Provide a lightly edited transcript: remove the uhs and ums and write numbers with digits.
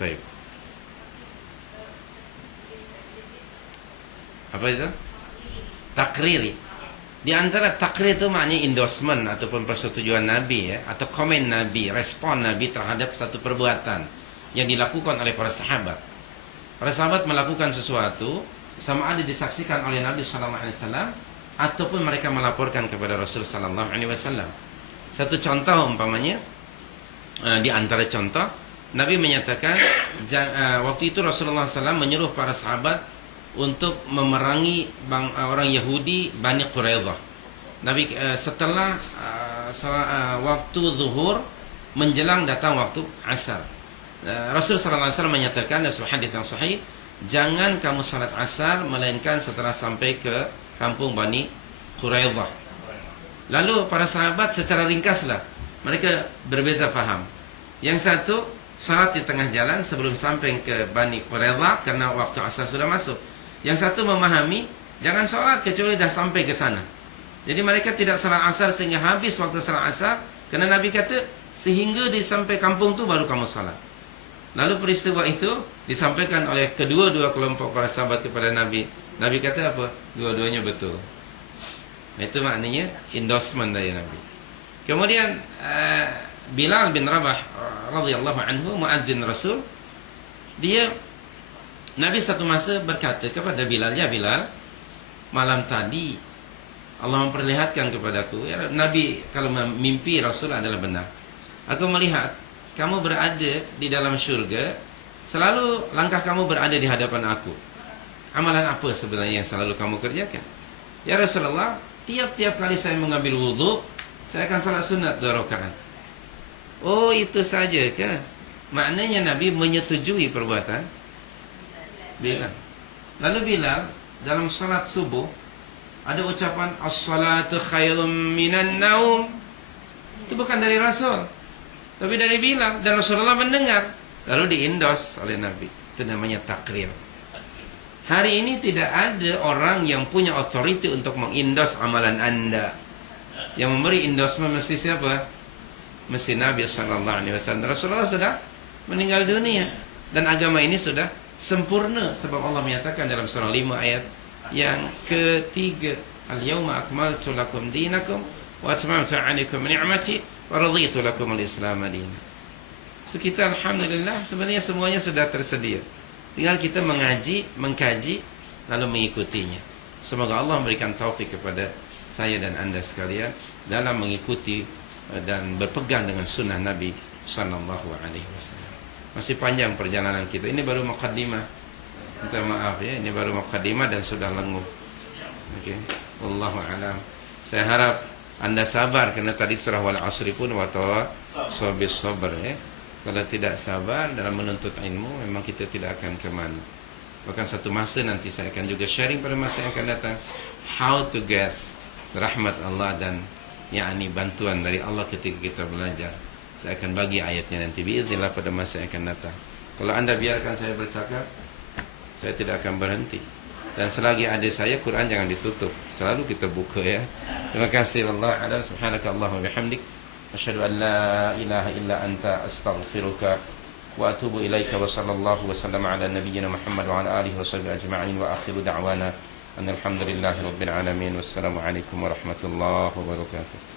Baik. Apa itu? Takriri. Di antara takrir itu maknanya endorsement ataupun persetujuan Nabi ya, atau komen Nabi, respon Nabi terhadap satu perbuatan yang dilakukan oleh para sahabat. Para sahabat melakukan sesuatu sama ada disaksikan oleh Nabi sallallahu alaihi wasallam ataupun mereka melaporkan kepada Rasul sallallahu alaihi wasallam. Satu contoh umpamanya di antara contoh Nabi menyatakan waktu itu Rasulullah SAW menyuruh para sahabat untuk memerangi orang Yahudi Bani Quraidah. Nabi setelah waktu zuhur menjelang datang waktu asar. Rasul sallallahu alaihi wasallam menyatakan dalam sebuah hadis yang sahih, jangan kamu salat asar melainkan setelah sampai ke kampung Bani Quraidah. Lalu para sahabat secara ringkaslah mereka berbeza faham. Yang satu salat di tengah jalan sebelum sampai ke Bani Quraidah karena waktu asar sudah masuk. Yang satu memahami jangan salat kecuali dah sampai ke sana. Jadi mereka tidak salat asar sehingga habis waktu salat asar, karena Nabi kata sehingga di sampai kampung tu baru kamu salat. Lalu peristiwa itu disampaikan oleh kedua-dua kelompok para sahabat kepada Nabi. Nabi kata apa? Dua-duanya betul. Itu maknanya endorsement dari Nabi. Kemudian Bilal bin Rabah radhiyallahu anhu, muadzin Rasul, dia Nabi satu masa berkata kepada Bilal, ya Bilal, malam tadi Allah memperlihatkan kepadaku, ya, Nabi kalau mimpi Rasul adalah benar. Aku melihat kamu berada di dalam syurga, selalu langkah kamu berada di hadapan aku. Amalan apa sebenarnya yang selalu kamu kerjakan? Ya Rasulullah, tiap-tiap kali saya mengambil wudhu, saya akan salat sunat 2 rakaat. Oh, itu saja ke? Maknanya Nabi menyetujui perbuatan Bilal. Lalu Bilal dalam salat subuh ada ucapan as-salatu khairum minan naum. Itu bukan dari Rasul, tapi dari Bilal, dan Rasulullah mendengar. Lalu diendos oleh Nabi. Itu namanya takrir. Hari ini tidak ada orang yang punya authority untuk mengendos amalan Anda. Yang memberi endorsement mesti siapa? Mesti Nabi sallallahu alaihi wasallam. Rasulullah sudah meninggal dunia dan agama ini sudah sempurna, sebab Allah menyatakan dalam surah 5 ayat yang ketiga, al-yawma akmaltu lakum dinakum wa atmamtu 'alaikum ni'mati wa raditu lakum al-islam dinan. So kita alhamdulillah sebenarnya semuanya sudah tersedia. Tinggal kita mengaji, mengkaji, lalu mengikutinya. Semoga Allah memberikan taufik kepada saya dan anda sekalian dalam mengikuti dan berpegang dengan sunnah Nabi sallallahu alaihi wasallam. Masih panjang perjalanan kita. Ini baru muqaddimah. Minta maaf ya, ini baru muqaddimah dan sudah lenguh. Okey. Wallahu a'lam. Saya harap anda sabar, kerana tadi surah wal asri pun wa tawassaw sabr ya. Kalau tidak sabar dalam menuntut ilmu, memang kita tidak akan ke mana. Bahkan satu masa nanti saya akan juga sharing pada masa yang akan datang how to get rahmat Allah dan yakni bantuan dari Allah ketika kita belajar. Saya akan bagi ayatnya nanti biiznillah pada masa yang akan datang. Kalau anda biarkan saya bercakap, saya tidak akan berhenti. Dan selagi ada saya, Quran jangan ditutup. Selalu kita buka ya. Terima kasih Allah ala subhanakallahumma bihamdik. Asyhadu an la ilaha illa anta astaghfiruka wa atubu ilaika wa sallallahu wa sallam ala nabiyyina Muhammad wa ala alihi wa sahbihi ajma'in wa akhiru da'wana alhamdulillahi rabbil alamin. Wassalamu alaikum warahmatullahi wabarakatuh.